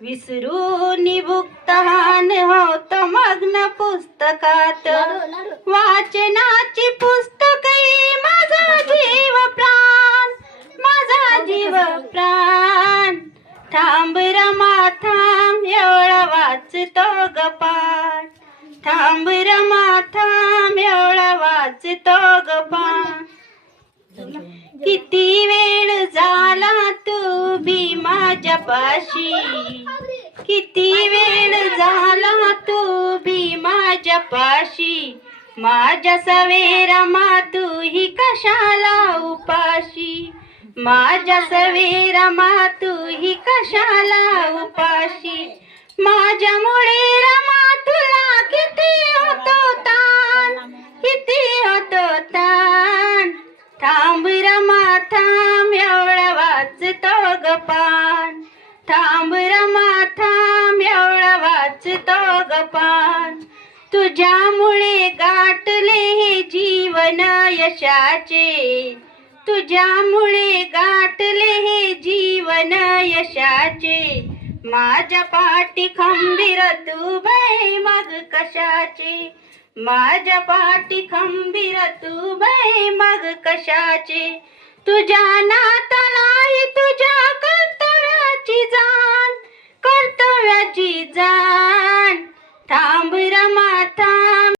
विसरून भुक्तहान होत मग्न पुस्तकात, वाचनाची पुस्तके माझा जीव प्राण, माझा जीव प्राण. थांब रमा थांब एवढा वाचतो ग पाठ, थांब रमा थांब एवढा वाचतो ग पाठ. किती वेळ झाला तू भी माझ्या पाशी, किती वेळ झाला तू भी माझ्या पाशी. माझ्या सवेरमा तू ही कशाला उपाशी, माझ्या सवेरमा तू ही कशाला उपाशी. माझ्यामुळे रमा तुला किती होतो ताण, किती होतो ताण. थांब रमा थांब एवढा वाचतो ग पान, थांब रमा थांब एवढा वाचतो ग पान. तुझ्यामुळे गाठले हे जीवन यशाचे, तुझ्यामुळे गाठले हे जीवन यशाचे. माझ्या पाठी खंबीर तू बाई मग कशाचे, माझ्या पाठी खंबीर तू बाई मग कशाचे. तुझ्या नाताला तुझ्या कर्तव्याची जाण, कर्तव्याची जाण.